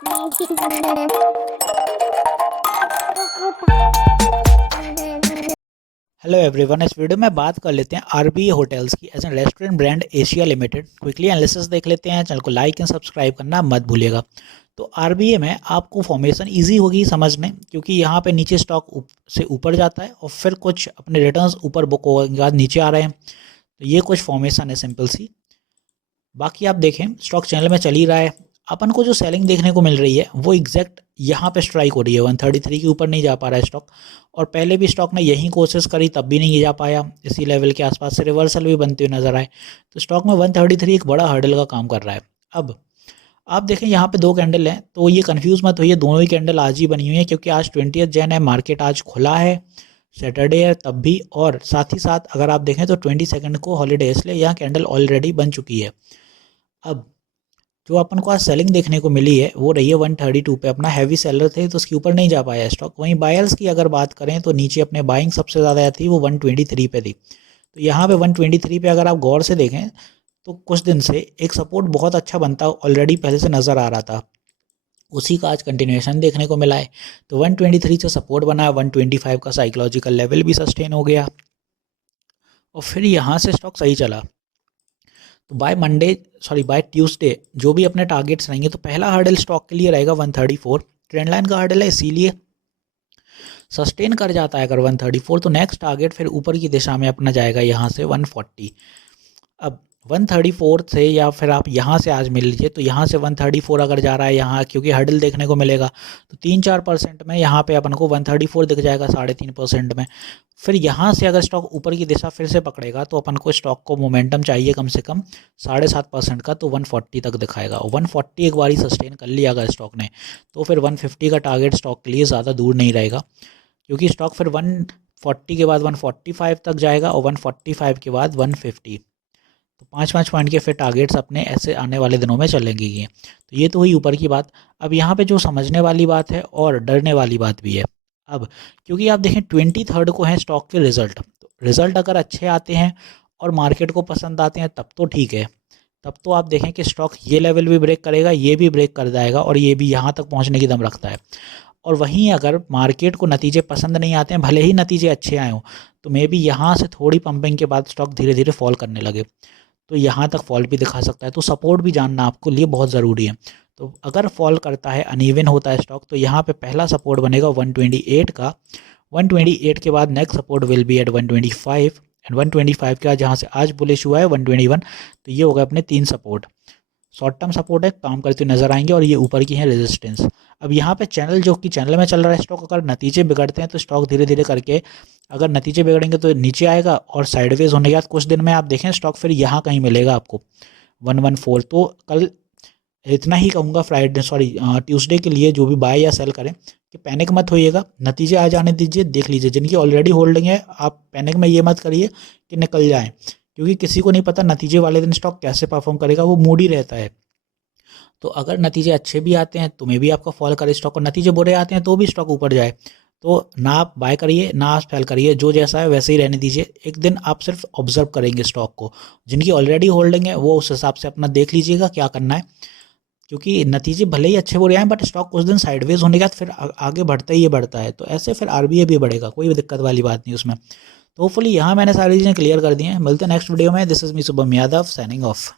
Hello everyone, इस video में बात कर लेते हैं आरबीए होटल्स की as a restaurant brand Asia limited. Quickly analysis देख लेते हैं। चैनल को लाइक एंड सब्सक्राइब करना मत भूलिएगा। तो आरबीए में आपको फॉर्मेशन इजी होगी समझने, क्योंकि यहाँ पे नीचे स्टॉक से ऊपर जाता है और फिर कुछ अपने रिटर्न्स ऊपर बुक होने के बाद नीचे आ रहे हैं। तो ये कुछ फॉर्मेशन है सिंपल सी। बाकी आप देखें स्टॉक चैनल में चल ही रहा है। अपन को जो सेलिंग देखने को मिल रही है वो एग्जैक्ट यहाँ पे स्ट्राइक हो रही है। 133 के ऊपर नहीं जा पा रहा है स्टॉक, और पहले भी स्टॉक ने यही कोशिश करी तब भी नहीं जा पाया। इसी लेवल के आसपास से रिवर्सल भी बनते हुए नजर आए। तो स्टॉक में 133 एक बड़ा हर्डल का काम कर रहा है। अब आप देखें यहाँ पे दो कैंडल हैं, तो ये कंफ्यूज मत होइए, दोनों ही कैंडल आज ही बनी हुई है, क्योंकि आज 20 जैन है, मार्केट आज खुला है, सैटरडे है तब भी। और साथ ही साथ अगर आप देखें तो 22 को हॉलीडे है, इसलिए यहाँ कैंडल ऑलरेडी बन चुकी है। अब जो अपन को आज सेलिंग देखने को मिली है वो रही है 132 पे। अपना हैवी सेलर थे तो उसके ऊपर नहीं जा पाया स्टॉक। वहीं बायर्स की अगर बात करें तो नीचे अपने बाइंग सबसे ज़्यादा थी, वो 123 पे थी। तो यहाँ पे 123 पे अगर आप गौर से देखें तो कुछ दिन से एक सपोर्ट बहुत अच्छा बनता ऑलरेडी पहले से नज़र आ रहा था, उसी का आज कंटिन्यूएशन देखने को मिला है। तो 123 से सपोर्ट बना, 125 का साइकोलॉजिकल लेवल भी सस्टेन हो गया और फिर यहाँ से स्टॉक सही चला। तो बाय ट्यूसडे जो भी अपने टारगेट्स रहेंगे, तो पहला हर्डल स्टॉक के लिए रहेगा 134। ट्रेंड लाइन का हर्डल है, इसीलिए सस्टेन कर जाता है अगर 134 तो नेक्स्ट टारगेट फिर ऊपर की दिशा में अपना जाएगा यहाँ से 140। अब 134 से या फिर आप यहाँ से आज मिल लीजिए, तो यहाँ से 134 अगर जा रहा है यहाँ, क्योंकि हर्डल देखने को मिलेगा, तो 3-4% में यहाँ पे अपन को 134 दिख जाएगा, 3.5% में। फिर यहाँ से अगर स्टॉक ऊपर की दिशा फिर से पकड़ेगा तो अपन को स्टॉक को मोमेंटम चाहिए कम से कम 7.5% का, तो 140 तक दिखाएगा। और 140 एक बारी सस्टेन कर लिया अगर स्टॉक ने, तो फिर 150 का टारगेट स्टॉक के लिए ज़्यादा दूर नहीं रहेगा, क्योंकि स्टॉक फिर 140 के बाद 145 तक जाएगा और 145 के बाद 150। तो 5-5 पॉइंट के फिर टारगेट्स अपने ऐसे आने वाले दिनों में चलेंगे ये। तो ये तो हुई ऊपर की बात। अब यहाँ पे जो समझने वाली बात है और डरने वाली बात भी है। अब क्योंकि आप देखें 23 को हैं स्टॉक के रिजल्ट, तो रिजल्ट अगर अच्छे आते हैं और मार्केट को पसंद आते हैं तब तो ठीक है, तब तो आप देखें कि स्टॉक ये लेवल भी ब्रेक करेगा, ये भी ब्रेक कर जाएगा और ये भी यहाँ तक पहुँचने की दम रखता है। और वहीं अगर मार्केट को नतीजे पसंद नहीं आते हैं, भले ही नतीजे अच्छे आए हों, तो मे बी यहाँ से थोड़ी पंपिंग के बाद स्टॉक धीरे धीरे फॉल करने लगे, तो यहाँ तक फॉल भी दिखा सकता है। तो सपोर्ट भी जानना आपको लिए बहुत ज़रूरी है। तो अगर फॉल करता है, अनइवन होता है स्टॉक, तो यहाँ पे पहला सपोर्ट बनेगा 128 का। 128 के बाद next support will be at 125 and 125 का जहाँ से आज बुलिश हुआ है 121। तो ये होगा अपने 3 सपोर्ट। शॉर्ट टर्म सपोर्ट है, काम करते हुए नजर आएंगे, और ये ऊपर की है रेजिस्टेंस। अब यहाँ पे चैनल जो कि चैनल में चल रहा है स्टॉक, अगर नतीजे बिगड़ते हैं तो स्टॉक धीरे धीरे करके, अगर नतीजे बिगड़ेंगे तो नीचे आएगा, और साइडवेज होने के बाद कुछ दिन में आप देखें स्टॉक फिर यहाँ कहीं मिलेगा आपको 114। तो कल इतना ही कहूँगा ट्यूसडे के लिए जो भी बाय या सेल करें कि पैनिक मत होइएगा, नतीजे आ जाने दीजिए, देख लीजिए। जिनकी ऑलरेडी होल्डिंग है आप पैनिक में ये मत करिए कि निकल जाएं, क्योंकि किसी को नहीं पता नतीजे वाले दिन स्टॉक कैसे परफॉर्म करेगा, वो मूड ही रहता है। तो अगर नतीजे अच्छे भी आते हैं तो मे भी आपका फॉल करे स्टॉक, और नतीजे बुरे आते हैं तो भी स्टॉक ऊपर जाए, तो ना आप बाय करिए ना आप सेल करिए, जो जैसा है वैसे ही रहने दीजिए। एक दिन आप सिर्फ ऑब्जर्व करेंगे स्टॉक को, जिनकी ऑलरेडी होल्डिंग है वो उस हिसाब से अपना देख लीजिएगा क्या करना है, क्योंकि नतीजे भले ही अच्छे बुरे आए बट स्टॉक कुछ दिन साइडवेज होने के बाद फिर आगे बढ़ता ही बढ़ता है। तो ऐसे फिर आरबीआई भी बढ़ेगा, कोई भी दिक्कत वाली बात नहीं उसमें। तो होपफुली यहाँ मैंने सारी चीज़ें क्लियर कर दी हैं। मिलते हैं नेक्स्ट वीडियो में। This is me Shubham Yadav signing off.